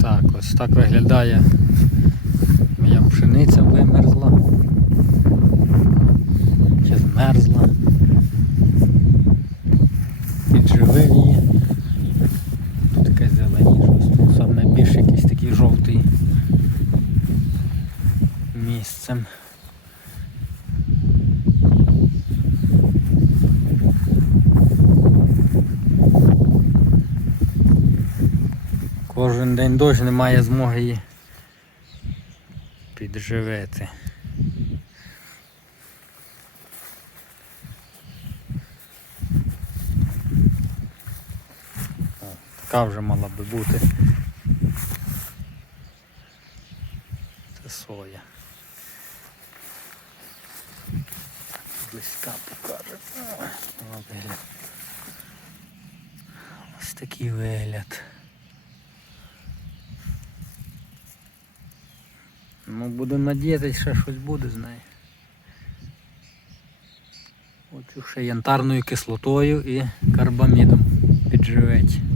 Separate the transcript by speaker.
Speaker 1: Так, ось так виглядає. Моя пшениця вимерзла. Чи змерзла. Підживив її. Тут таке зеленіше, тут саме більше якийсь такий жовтий місцем. Кожен день дощ немає змоги її підживити. Така вже мала би бути. Це соя. Близька покаже. Ось такий вигляд. Ну, будемо надіятися, що щось буде з нею. Оцю ще янтарною кислотою і карбамідом підживеть.